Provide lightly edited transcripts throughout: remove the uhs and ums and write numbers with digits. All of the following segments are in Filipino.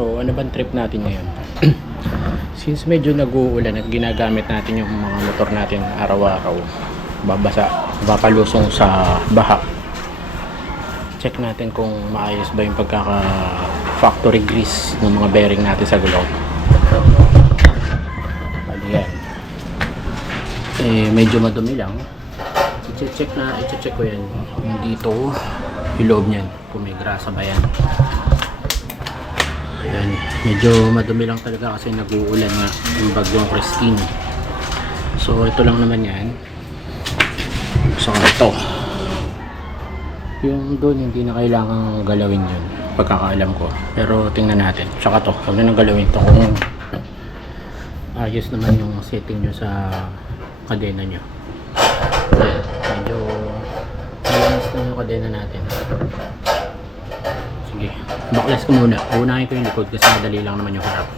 So ano bang trip natin ngayon? Since medyo nag-uulan at ginagamit natin yung mga motor natin araw-araw, babasa, papalusong sa baha, check natin kung maayos ba yung pagkaka factory grease ng mga bearing natin sa gulong. Yan. Medyo madumi lang. I-check ko yan yung dito, yung loob nyan, kung may grasa ba yan. Ayan, medyo madumi lang talaga kasi nag-uulan nga yung bagyong Christine. So ito lang naman yan. So ito, yung doon hindi na kailangan galawin yun, pagkakaalam ko. Pero tingnan natin. Tsaka to, huwag na nang galawin to kung ayos naman yung setting nyo sa kadena nyo. Medyo malinis na yung kadena natin. Sige, backless ko muna. Unahin ko yung likod kasi madali lang naman yung harap.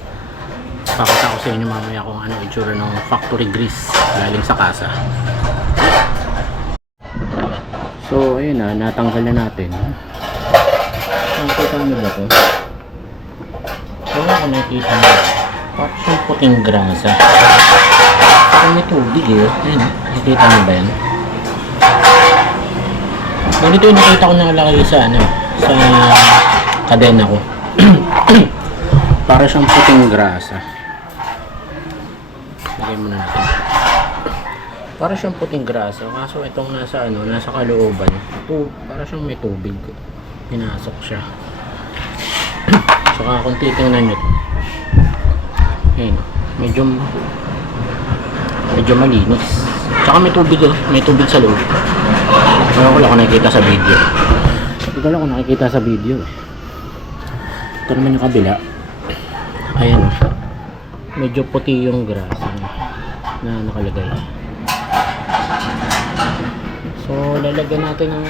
Pakita ko sa inyo mamaya kung ano itsura ng factory grease galing sa kasa. So ayun na, natanggal na natin. Nakita nyo ba ito? Kung ako nakita nyo, parang siyang puting grasa. Parang may tubig eh. Ayun, nakikita nyo ba yan? Ganito yung nakita ko nakalaki sa sa kadena ko. Para siyang puting grasa. Lagay muna natin. Para siyang puting grasa. Kaso itong nasa nasa kalooban. Para siyang may tubig. Pinasok siya. Saka kung titingnan nyo, ayun, medyo malinis. Tsaka may tubig sa loob. Wala ko nakikita sa video. Wala ko nakikita sa video. Ito naman yung kabila. Ayan, medyo puti yung grasa na nakalagay. So lalagyan natin ng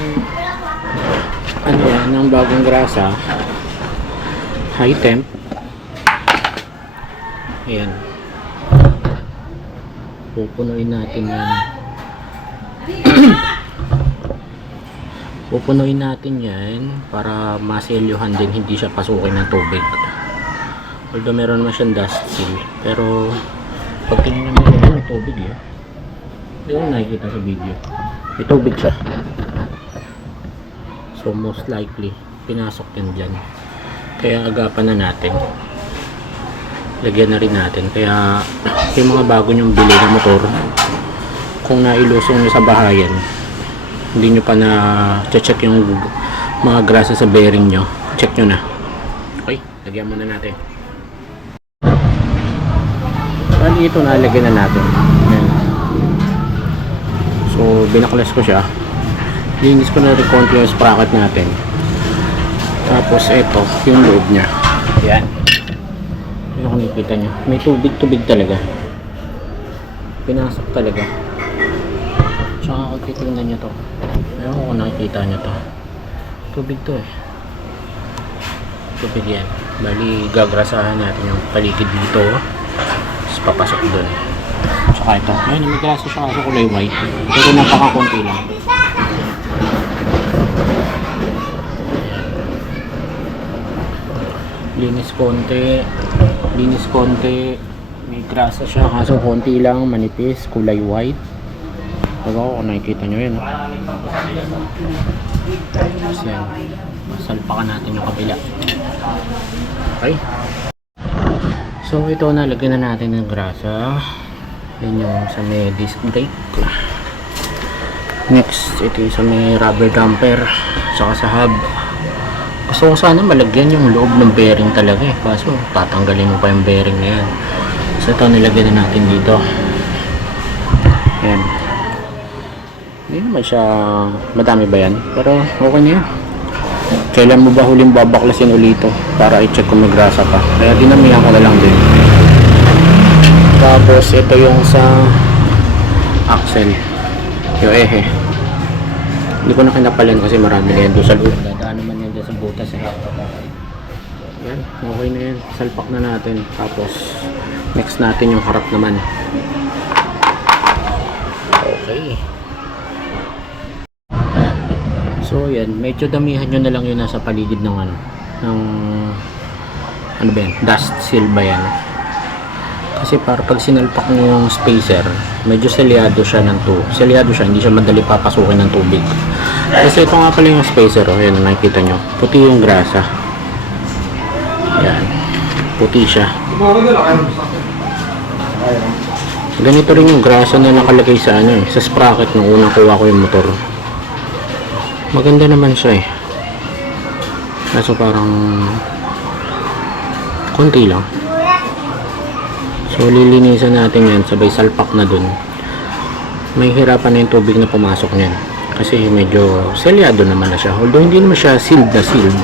ng bagong grasa, high temp. Ayan, pupunuin natin yan. Pupunuin natin yan para maselyuhan din, hindi siya pasukin ng tubig. Although meron naman siyang dust seal, pero pag tinignan mo yan, may tubig eh. Hindi ko nakikita sa video, may tubig siya. So most likely pinasok yan dyan, kaya agapan na natin, lagyan na rin natin. Kaya yung mga bago nyong bili na motor, kung nailusong nyo sa bahayan, hindi nyo pa na check yung mga grasa sa bearing nyo, check nyo na. Okay, lagyan muna natin. Bali ito, nalagyan na natin. Ayan. So binaklas ko siya, linis ko na rin konti yung sprocket natin. Tapos ito yung loob nya. Ayan, yun kung nakikita nyo, may tubig talaga, pinasok talaga. Tsaka kung titignan nyo to, ayun kung nakikita nyo to, tubig to eh, tubig yan. Bali gagrasahan natin yung paligid dito, tapos papasok dun. Tsaka ito, ayun, may grasa siya kaso kulay white, pero napakakunti lang. Linis konti, may grasa siya kaso konti lang, manipis, kulay white. Bago kung nakikita nyo yun, tapos yan, masalpakan natin yung kabila. Okay, so ito, nalagyan na natin ng grasa. Yun yung sa may disc brake. Next, ito yung sa may rubber damper, saka sa hub. Gusto ko sana malagyan yung loob ng bearing talaga eh, kaso tatanggalin mo pa yung bearing na yan. So ito, nilagyan na natin dito. Yan, hindi naman siya madami ba yan, pero okay na yan. Kailan mo ba huling babaklasin ulit ito para i-check kung may grasa pa, kaya dinamihan ko na lang din. Tapos ito yung sa axle, yung ehe, hindi ko na kinapalan kasi marami na yan doon sa loob. Dadaan naman yan dyan sa butas eh. Yan, okay na yan, salpak na natin. Tapos next natin yung harap naman. Okay, so yan, medyo damihan nyo na lang yun nasa paligid ng ng ano ba yan, dust seal ba yan. Kasi para pag sinalpak nyo yung spacer, medyo selyado siya ng selyado siya, hindi siya madali papasukin ng tubig. Kasi ito nga pala yung spacer, oh, ayan, nakikita nyo, puti yung grasa. Ayan, puti siya. Ganito rin yung grasa na nakalagay sa ano sa sprocket nung unang kuha ko yung motor. Maganda naman siya eh. Kaso parang konti lang. So lilinisan natin yan, sabay salpak na dun. May hirapan na yung tubig na pumasok niyan. Kasi medyo selyado naman na siya. Although hindi naman siya sealed na sealed.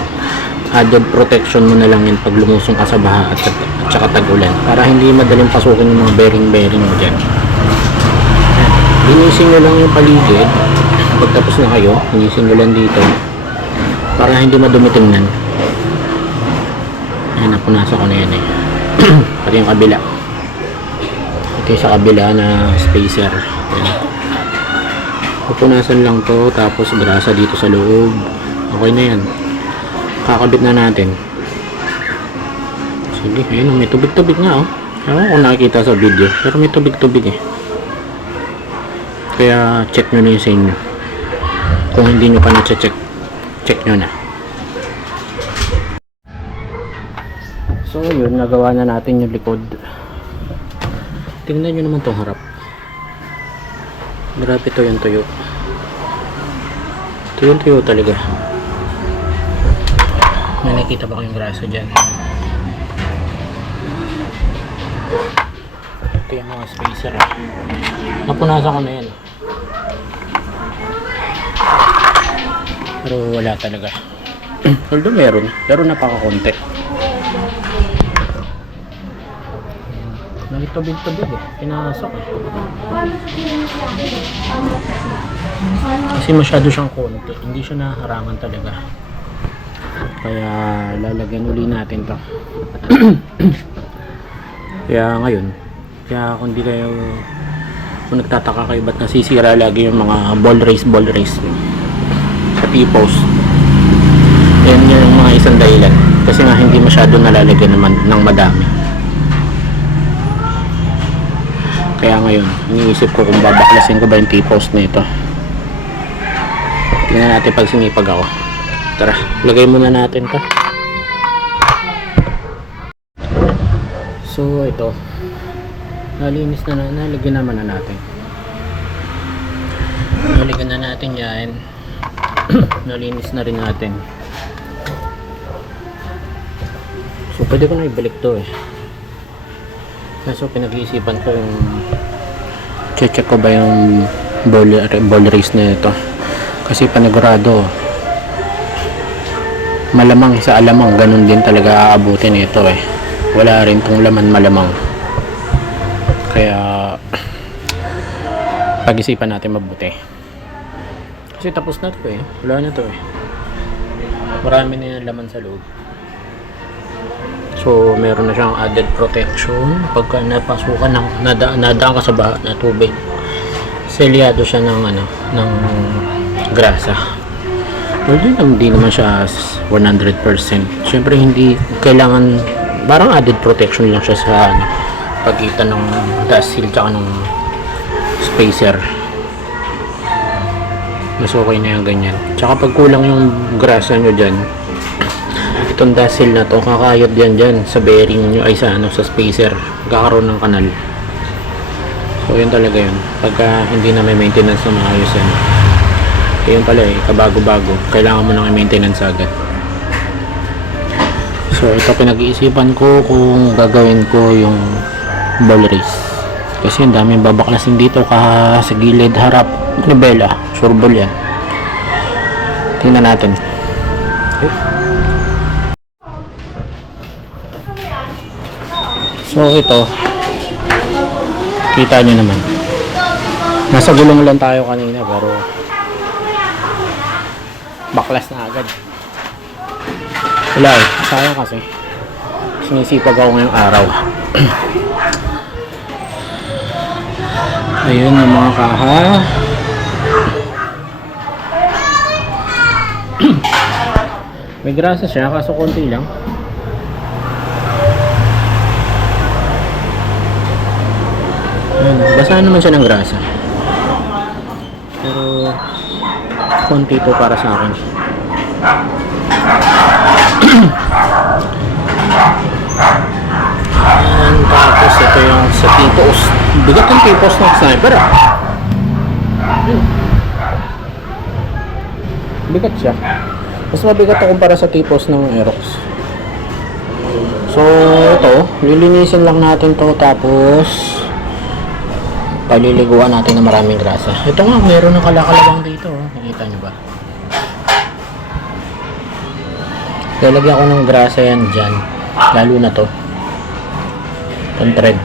Added protection mo na lang yan pag lumusong ka sa baha at saka tag-ulan. Para hindi madaling pasukin yung mga bearing mo dyan. Linisin nyo lang yung paligid. Pagtapos na kayo, linisin nyo lang dito. Para hindi madumi tingnan. Ayan, napunasa ko na yan eh. Pati yung kabila. Sa kabila na spacer. Ayan. Pupunasan lang to, tapos grasa dito sa loob. Okay na yan. Kakabit na natin. Sige, ayun, may tubig-tubig nga oh. Ewan kung nakikita sa video, pero may tubig-tubig eh. Kaya check nyo na yun sa inyo. Kung hindi nyo pa na-check, check nyo na. So yun, nagawa na natin yung likod. Tingnan nyo naman tong harap. Grabe to yung tuyo. Tuyo talaga. May nakita ba kayong grasa dyan? Ito yung mga spacer. Napunasan ko na yan. Pero wala talaga. Although meron. Pero napakakonti. Nagtubig-tubig eh. Pinasok eh. Kasi masyado siyang konti. Hindi siya naharangan talaga. Kaya lalagyan uli natin to. Kaya ngayon, kung nagtataka kayo ba't nasisira lagi yung mga ball race sa T-post. Yan yung mga isang dahilan. Kasi nga hindi masyado nalalagyan naman ng madami. Kaya ngayon, iniisip ko kung babaklasin ko ba yung T-post na ito. Tingnan natin pag sinipag ako. Tara, lagay muna natin to. So, ito. Nalinis na nalagyan naman na natin. Nalagyan na natin yan. Nalinis na rin natin. So, pwede ko na ibalik to eh. Kaso pinag-iisipan ko yung check ko ba yung ball race na ito. Kasi panigurado malamang sa alamang ganun din talaga aabutin ito eh. Wala rin tong laman malamang. Kaya pag-isipan natin mabuti. Kasi tapos na to eh. Wala na to eh. Marami na yung laman sa loob. So meron na siyang added protection pagka napasukan ng nadaan ka sa baha na tubig. Selyado siya ng ng grasa. Well, hindi naman siya 100%. Syempre hindi kailangan, parang added protection lang siya sa pagitan ng dust seal tsaka ng spacer. Mas okay na yung ganyan. Tsaka pag kulang yung grasa nyo dyan, itong dust seal na to, kakayod yan dyan sa bearing nyo, ay sa spacer, kakaroon ng kanal. So yun talaga yun, pagka hindi na may maintenance na maayos yan. Yun pala eh, kabago-bago, kailangan mo nang i-maintenance agad. So ito pinag-iisipan ko kung gagawin ko yung ball race, kasi ang daming babaklasin dito sa gilid, harap, nibela, sureball yan. Tingnan natin. Okay. So ito, kita nyo naman, nasa gulong lang tayo kanina pero baklas na agad. Wala eh, sayang kasi sinisipag ako ngayong araw. Ayun yung mga kaha. May grasa siya kaso konti lang. Nagrasahan naman siya ng grasa. Pero konti to para sa akin. And tapos ito yung sa T-post. Bigat yung T-post ng sniper ah. Bigat siya. Mas mabigat ito kumpara sa T-post ng Aerox. So ito, lilinisin lang natin to, tapos paliliguan natin ng maraming grasa. Ito nga, meron ng kalakalawang dito. Nakita nyo ba? Lalagyan ko ng grasa yan dyan. Lalo na to. Itong thread.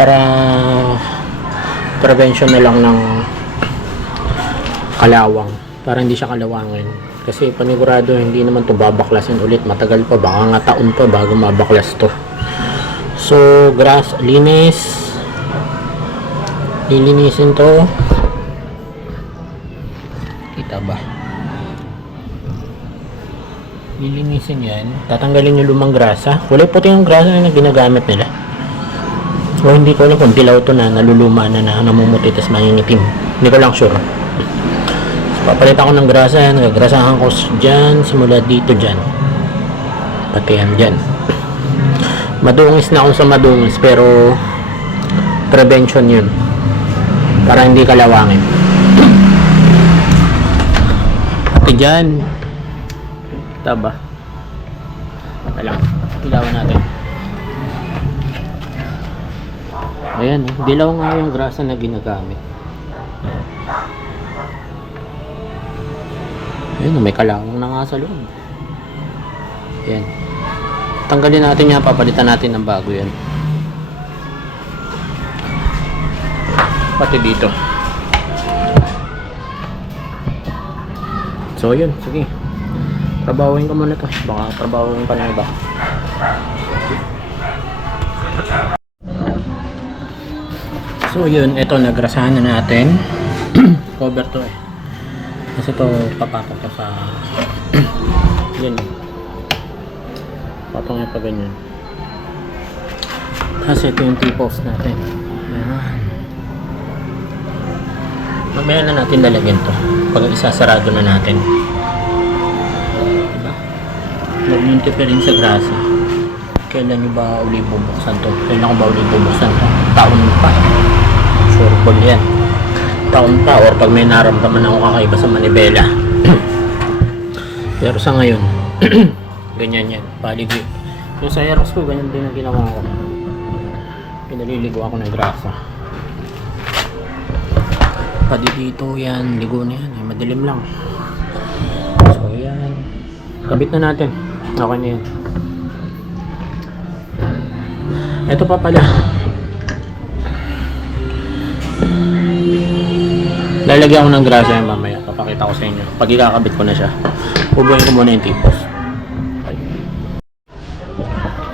Para prevention na lang ng kalawang. Para hindi siya kalawangin. Kasi panigurado hindi naman to babaklasin ulit. Matagal pa. Baka nga taon pa bago mabaklas to. So, linis. Lilinisin to. Kita ba? Lilinisin yan. Tatanggalin yung lumang grasa. Kulay puti yung grasa na ginagamit nila. So, hindi ko alam kung dilaw to na naluluma na namumuti tas nangingitim. Hindi ko lang sure. So, papalitan ko ng grasa yan. Nagagrasahan ko dyan. Simula dito dyan. Pati yan dyan. Madungis na ako sa madungis, pero prevention yun para hindi kalawangin. Pati dyan taba lang, ilawan natin. Ayan, dilaw nga yung grasa na ginagamit. Ayan, may kalawang na nga sa loob. Ayan, tanggalin natin yan, papalitan natin ng bago yan. Pati dito. So yun, sige. Trabahuin ko muna to. Baka trabahuin pa na iba. So yun, ito nagrasahan na natin. Cover to eh. Kasi to papatok to sa yun. Patong pa ganyan. Kasi ito yung T-post natin. Ayan. Mamaya na natin lalagyan to pag isasarado na natin. Diba? Nagmunti pa rin sa grasa. Kailan nyo ba uli bubuksan to? Kailan ko ba uli bubuksan to? Taon pa. Sure ball yan. Taon pa, or pag may naramdaman ako kakaiba sa manibela. Pero sa ngayon ganyan yan, paligid. Yung sa Aerox ko, ganyan din ang ginawa ko. Pinaliligo ako ng grasa. Pati dito yan, ligo na yan, madilim lang. So yan, kabit na natin. Okay na yan. Ito pa pala, lalagyan ko ng grasa yan mamaya. Papakita ko sa inyo pag ikakabit ko na siya. Ubuhin ko muna yung T-post.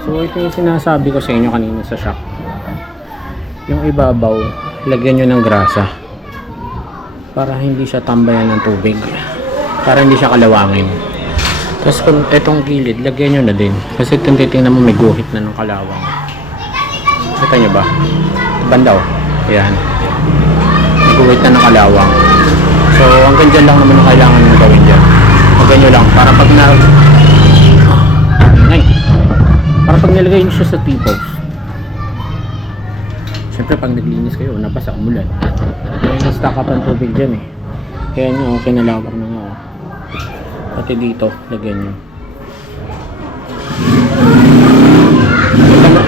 So ito yung sinasabi ko sa inyo kanina sa shop. Yung ibabaw, lagyan nyo ng grasa para hindi siya tambayan ng tubig, para hindi siya kalawangin. Tapos kung itong gilid, lagyan nyo na din, kasi itong titingnan mo may guhit na ng kalawang. Kita nyo ba? Bandaw. Ayan, may guhit na ng kalawang. So hanggang dyan lang naman ang kailangan nyo gawin dyan. Hanggang nyo lang, para pag nilagay nyo siya sa T-post, siyempre pag naglinis kayo, nabasa, umulan, may na-stack up ang tubig dyan eh. Kaya nyo, kinalawang na nga. Pati dito, lagyan nyo.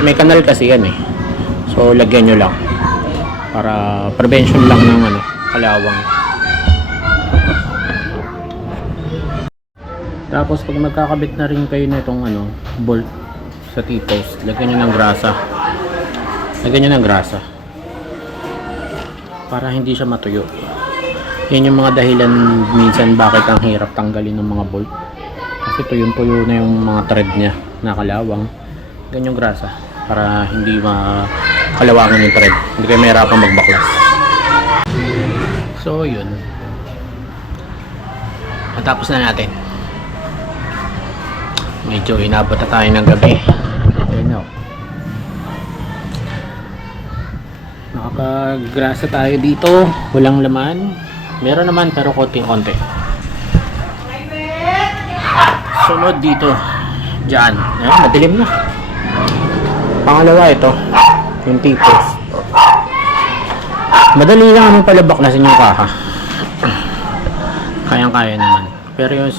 May kanal kasi yan eh. So, lagyan nyo lang. Para prevention lang ng kalawang. Tapos, pag magkakabit na rin kayo na itong bolt sa T-post, lagyan nyo ng grasa. Lagyan nyo ng grasa para hindi siya matuyo. Yan yung mga dahilan minsan bakit ang hirap tanggalin ng mga bolt, kasi tuyong-tuyo na yung mga thread nya na kalawang. Ganyan yung grasa para hindi makalawangin yung thread, hindi kayo mahirapan magbaklas. So yun, natapos na natin. Medyo inabot na tayo ng gabi. Ayun na. Nakapaggrasa tayo dito. Walang laman. Meron naman pero konting-konti. Sunod dito. Diyan. Ayan, madilim na. Pangalawa ito. Yung tipos. Madali lang naman pala baklasin yung kaha. Kayang-kaya naman. Pero yung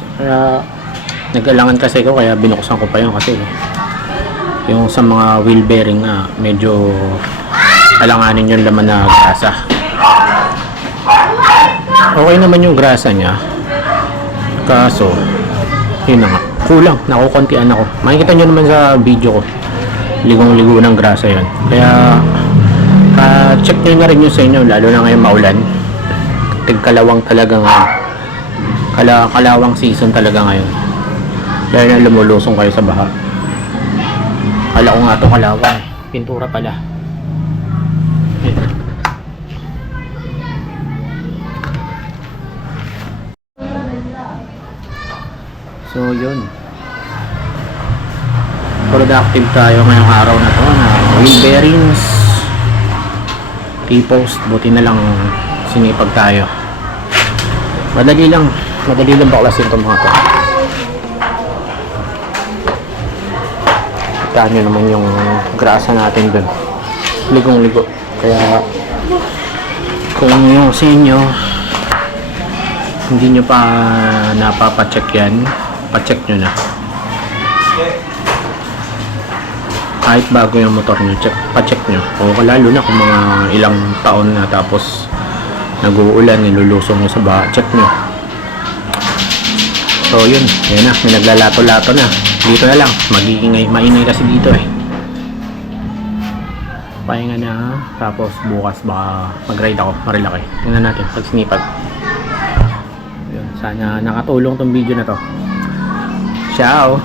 nag-alangan kasi ko kaya binuksan ko pa yun kasi yung sa mga wheel bearing na medyo alanganin yung laman na grasa. Okay naman yung grasa niya. Kaso, yun na nga. Kulang. Nakukuntian ako. Makikita nyo naman sa video ko. Ligong-ligo ng grasa yun. Kaya, check nyo na rin yun sa inyo. Lalo na ngayon maulan. Tigkalawang talaga nga. Kalawang season talaga ngayon. Dahil na lumulusong kayo sa baha. Kala ko nga ito kalawang. Pintura pala. So yun, productive tayo ngayong araw na to na wheel bearings, T-post. Buti na lang sinipag tayo. Madali lang baklasin itong mga to. Kita nyo naman yung grasa natin dun, ligong ligo. Kaya kung yung sa inyo hindi nyo pa napapacheck yan, pa-check nyo na. Kahit bago yung motor nyo, pa-check nyo. O lalo na kung mga ilang taon na tapos nag-uulan, nilulusong nyo sa baha, check nyo. So yun, yun na, may naglalato-lato na. Dito na lang, maingay kasi dito eh. Pahinga na, tapos bukas baka mag-ride ako, marilaki. Tingnan natin, pag sinipag. Yun, sana nakatulong tong video na to. Ciao!